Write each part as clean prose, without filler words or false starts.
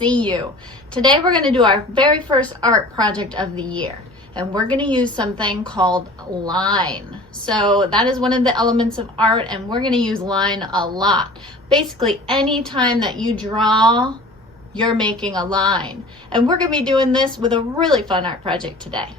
see you. Today we're going to do our very first art project of the year, and we're going to use something called line. So that is one of the elements of art, and we're going to use line a lot. Basically, anytime that you draw, you're making a line. And we're going to be doing this with a really fun art project today.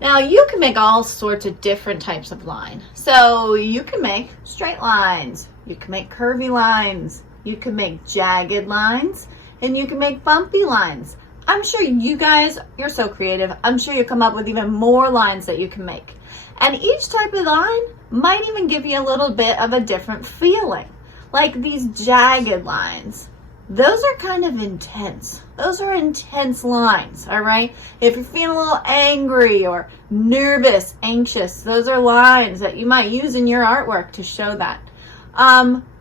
Now, you can make all sorts of different types of line. So you can make straight lines, you can make curvy lines, you can make jagged lines, and you can make bumpy lines. I'm sure you guys, you're so creative. I'm sure you'll come up with even more lines that you can make. And each type of line might even give you a little bit of a different feeling. Like these jagged lines. Those are kind of intense. Those are intense lines, all right? If you're feeling a little angry or nervous, anxious, those are lines that you might use in your artwork to show that.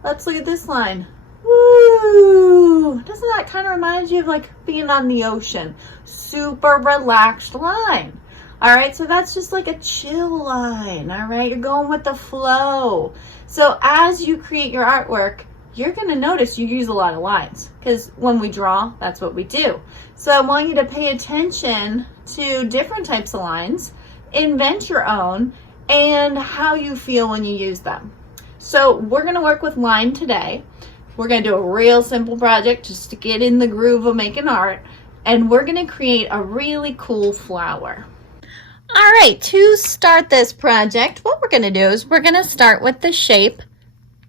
Let's look at this line. Woo! Doesn't that kind of remind you of like being on the ocean? Super relaxed line. All right, so that's just like a chill line, all right? You're going with the flow. So as you create your artwork, you're gonna notice you use a lot of lines because when we draw, that's what we do. So I want you to pay attention to different types of lines, invent your own, and how you feel when you use them. So we're gonna work with line today. We're gonna do a real simple project just to get in the groove of making art, and we're gonna create a really cool flower. All right, to start this project, what we're gonna do is we're gonna start with the shape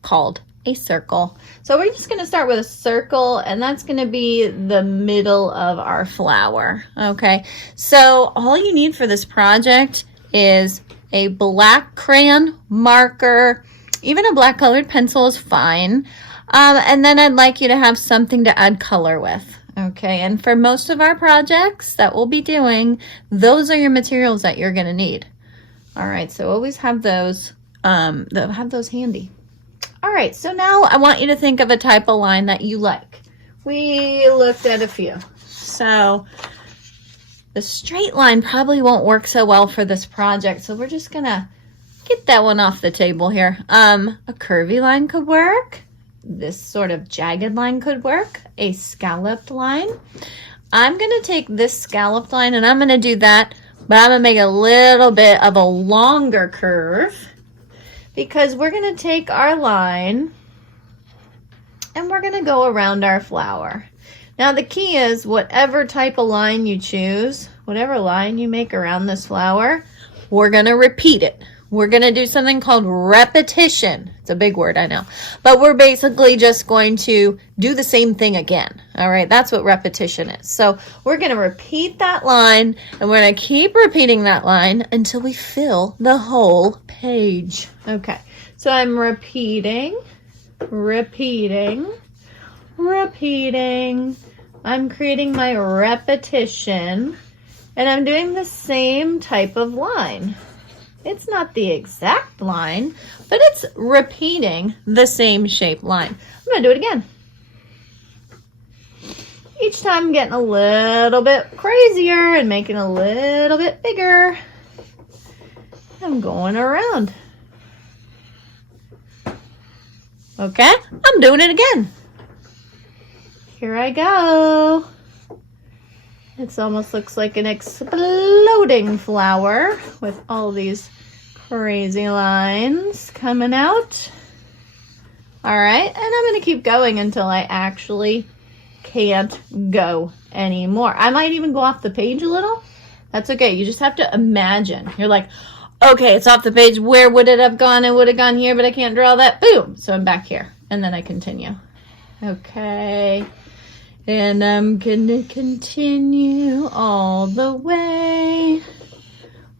called a circle. So we're just going to start with a circle, and that's going to be the middle of our flower. Okay, so all you need for this project is a black crayon, marker, even a black colored pencil is fine. And then I'd like you to have something to add color with. Okay, and for most of our projects that we'll be doing, those are your materials that you're going to need. All right, so always have those handy. All right, so now I want you to think of a type of line that you like. We looked at a few. So the straight line probably won't work so well for this project, so we're just gonna get that one off the table here. A curvy line could work. This sort of jagged line could work. A scalloped line. I'm gonna take this scalloped line and I'm gonna do that, but I'm gonna make a little bit of a longer curve, because we're going to take our line and we're going to go around our flower. Now the key is whatever type of line you choose, whatever line you make around this flower, we're going to repeat it. We're going to do something called repetition. It's a big word, I know. But we're basically just going to do the same thing again. All right, that's what repetition is. So we're going to repeat that line, and we're going to keep repeating that line until we fill the whole page. Okay, so I'm repeating. I'm creating my repetition, and I'm doing the same type of line. It's not the exact line, but it's repeating the same shape line. I'm going to do it again. Each time I'm getting a little bit crazier and making a little bit bigger. I'm going around. Okay, I'm doing it again. Here I go. It almost looks like an exploding flower with all these crazy lines coming out. All right, and I'm going to keep going until I actually can't go anymore. I might even go off the page a little. That's okay. You just have to imagine. You're like, okay, it's off the page. Where would it have gone? It would have gone here, but I can't draw that. Boom. So I'm back here, and then I continue. Okay. And I'm gonna continue all the way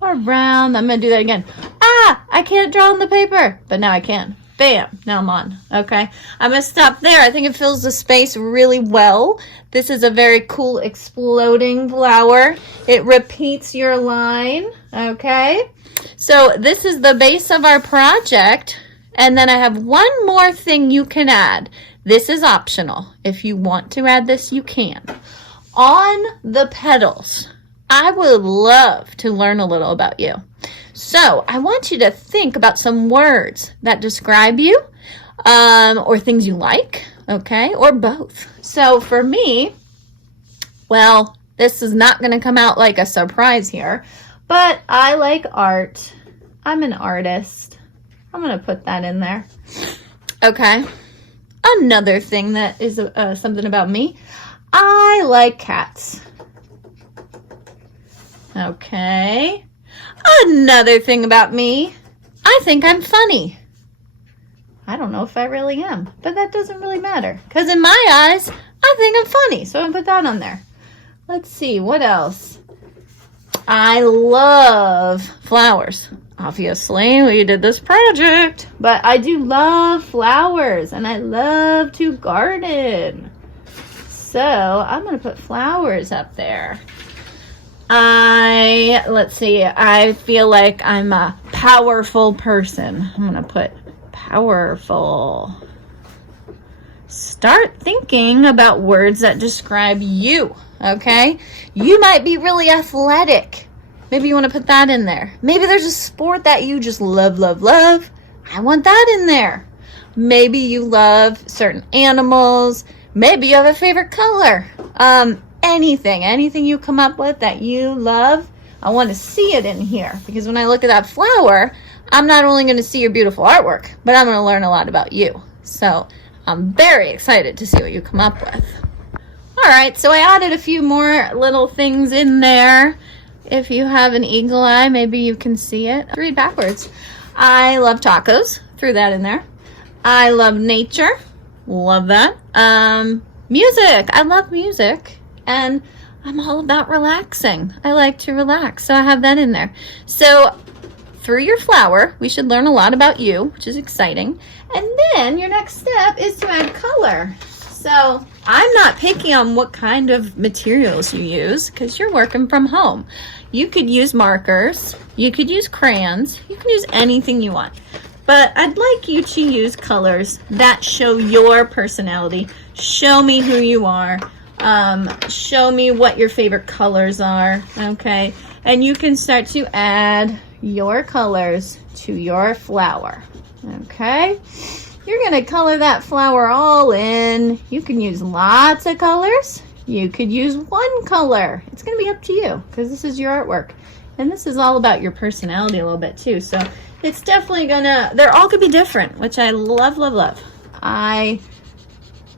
around. I'm gonna do that again. Ah, I can't draw on the paper, but now I can. Bam, now I'm on. Okay, I'm gonna stop there. I think it fills the space really well. This is a very cool exploding flower. It repeats your line. Okay, so this is the base of our project. And then I have one more thing you can add. This is optional. If you want to add this, you can. On the petals, I would love to learn a little about you. So I want you to think about some words that describe you, or things you like, okay, or both. So for me, Well, this is not going to come out like a surprise here, but I like art. I'm an artist. I'm going to put that in there. Okay. Another thing that is something about me. I like cats. Okay. Another thing about me. I think I'm funny. I don't know if I really am, but that doesn't really matter. Because in my eyes, I think I'm funny. So I'm going to put that on there. Let's see, what else? I love flowers. Obviously, we did this project. But I do love flowers, and I love to garden. So I'm going to put flowers up there. Let's see, I feel like I'm a powerful person. I'm going to put powerful. Start thinking about words that describe you, okay? You might be really athletic. Maybe you want to put that in there. Maybe there's a sport that you just love, love, love. I want that in there. Maybe you love certain animals. Maybe you have a favorite color. Anything you come up with that you love, I want to see it in here. Because when I look at that flower, I'm not only going to see your beautiful artwork, but I'm going to learn a lot about you. So I'm very excited to see what you come up with. All right, so I added a few more little things in there. If you have an eagle eye, maybe you can see it. Read backwards. I love tacos. Threw that in there. I love nature. Love that. Music. I love music. And I'm all about relaxing. I like to relax, so I have that in there. So through your flower, we should learn a lot about you, which is exciting. And then your next step is to add color. So I'm not picky on what kind of materials you use because you're working from home. You could use markers, you could use crayons, you can use anything you want. But I'd like you to use colors that show your personality. Show me who you are. Show me what your favorite colors are, okay? And you can start to add your colors to your flower, okay? You're going to color that flower all in. You can use lots of colors. You could use one color. It's going to be up to you because this is your artwork. And this is all about your personality a little bit too. So it's definitely going to, they're all going to be different, which I love, love, love. I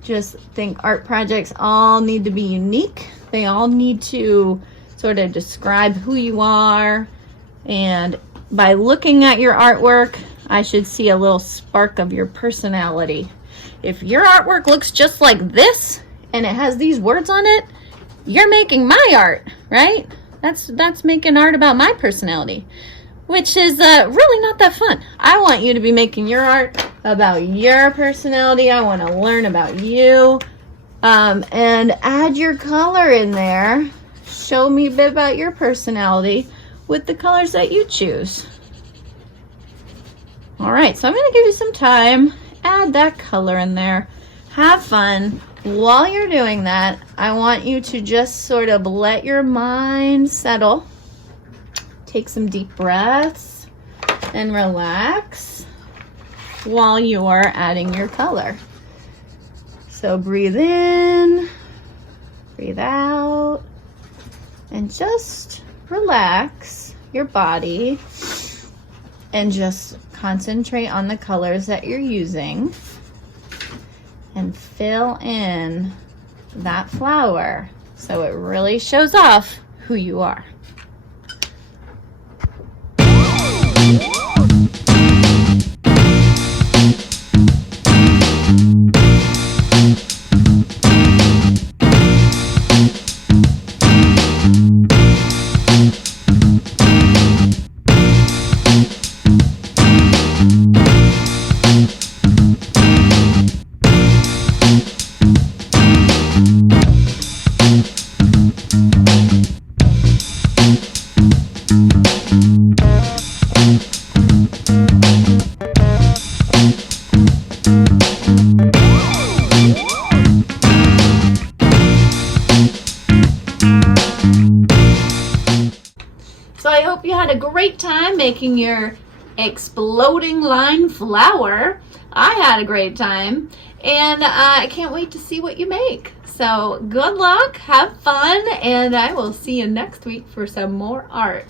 just think art projects all need to be unique. They all need to sort of describe who you are. And by looking at your artwork, I should see a little spark of your personality. If your artwork looks just like this and it has these words on it, you're making my art, right? That's making art about my personality, which is really not that fun. I want you to be making your art about your personality. I want to learn about you. And add your color in there. Show me a bit about your personality with the colors that you choose. All right, so I'm going to give you some time. Add that color in there. Have fun. While you're doing that, I want you to just sort of let your mind settle. Take some deep breaths and relax while you're adding your color. So breathe in, breathe out, and just relax your body and just concentrate on the colors that you're using and fill in that flower so it really shows off who you are. So I hope you had a great time making your exploding line flower. I had a great time, and I can't wait to see what you make. So good luck, have fun, and I will see you next week for some more art.